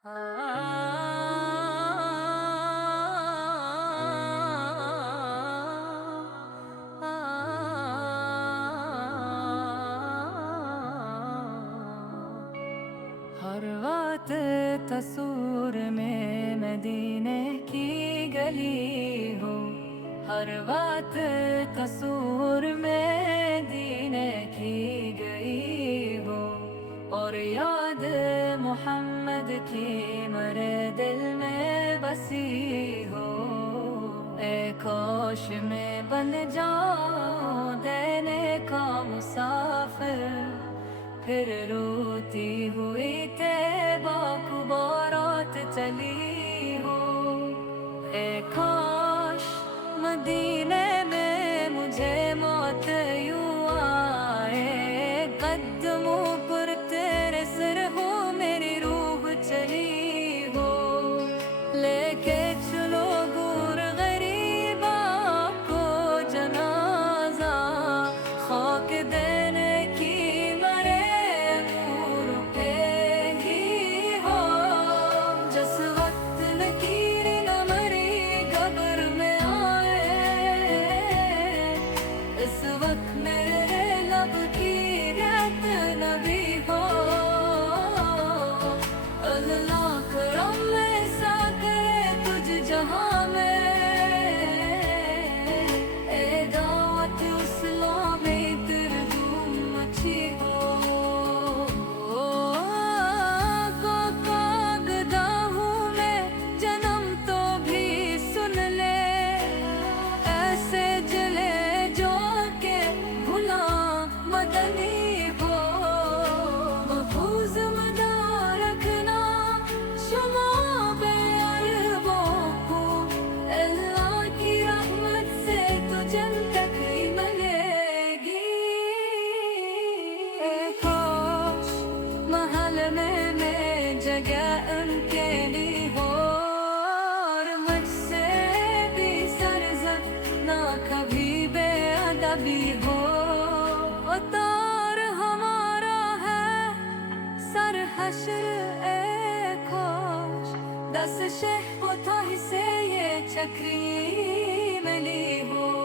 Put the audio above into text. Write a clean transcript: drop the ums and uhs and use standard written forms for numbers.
हर बात तसूर में मदीने की गली हो। हर बात तसूर में दीने की गई हो। और याद मोहम्मद की मरे दिल में बसी हो। ए काश में बन जाऊं देने का मुसाफिर, फिर रोती हुई तैबा को बारात चली हो। ए काश मदीने में मुझे मौत यूं आए, कदमों पर तेरे सिर हो मेरी रूह चली हो। लेके चलो दूर गरीबा को जनाजा, खाक देने की मरे नूर पे ही हो। जिस वक्त लकीर न मरी कब्र में आए, इस वक्त मेरे लब की रहत नबी हो। अल्लाह करम ऐसा करे तुझ जहां में, ए दावत इस्लाम में तेरे धूम मची हो। को कागदा हूँ मैं जन्म तो भी सुन ले, ऐसे जले जो के भुला मदनी हो। महफूज मदा रखना शुमा बे अरबों को, अल्लाह की रहमत से तो जन्नत ही मिलेगी। काश महल में जगह उनके लिए हो, और मुझसे भी सरजद ना कभी बेअदबी हो। उतार हमारा है सर हश्र ए काश, दस शेख से ये चक्री मिली हो।